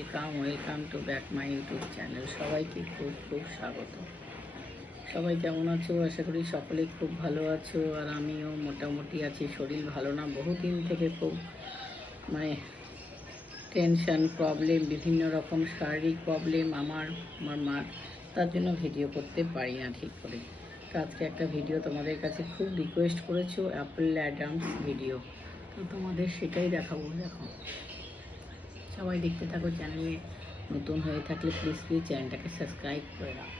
Welcome to back my YouTube channel. সবাইকে খুব খুব স্বাগত। সবাই কেমন আছো? আশা করি সকলেই খুব ভালো আছো, আর আমিও মোটামুটি আছি। শরীর ভালো না, বহুদিন থেকে খুব মানে টেনশন, প্রবলেম, বিভিন্ন রকম শারীরিক প্রবলেম আমার মার, তার জন্য ভিডিও করতে পারি না ঠিক করে। তো আজকে একটা ভিডিও তোমাদের কাছে খুব রিকোয়েস্ট করেছো, অ্যাপল অ্যাডামস ভিডিও, তো তোমাদের সেটাই দেখাবো। দেখো, সবাই দেখতে থাকো। চ্যানেলে নতুন হয়ে থাকলে প্লিজ চ্যানেলটাকে সাবস্ক্রাইব করে দাও।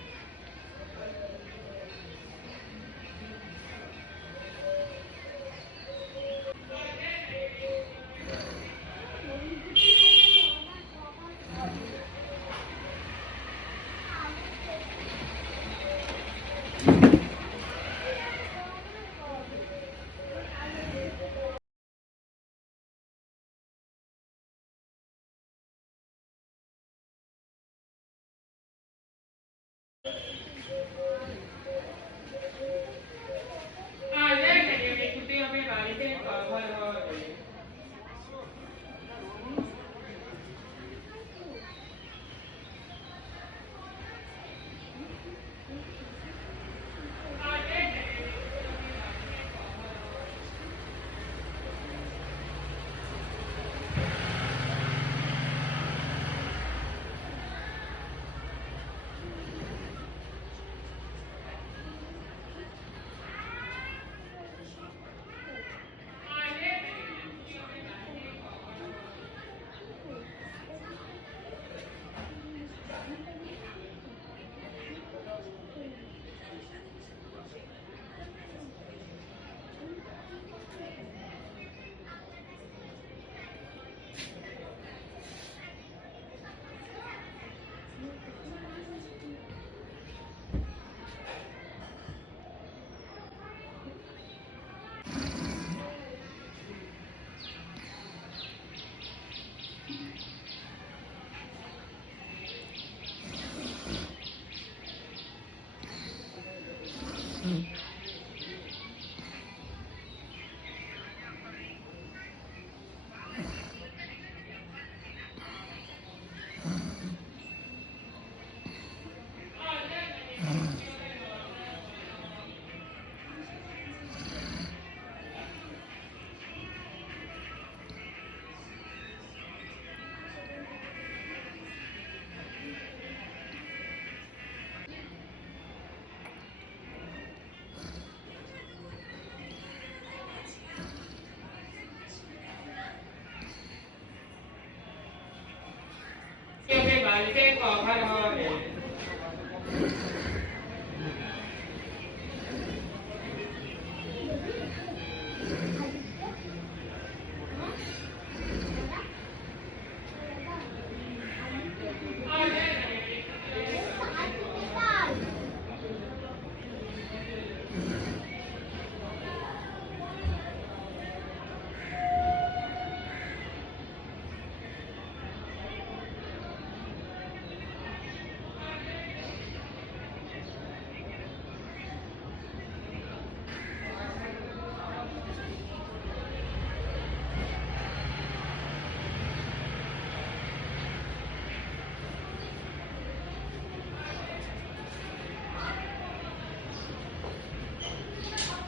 বাড়িতে কভার হবে।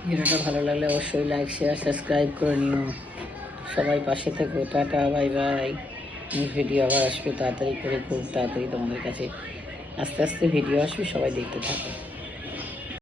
ভিডিওটা ভালো লাগলে অবশ্যই লাইক, শেয়ার, সাবস্ক্রাইব করে নিও। সবাই পাশে থেকো। Tata, bye bye. ভিডিও আবার আসবে তাড়াতাড়ি করে, খুব তাড়াতাড়ি তোমাদের কাছে আস্তে আস্তে ভিডিও আসবে, সবাই দেখতে থাকো।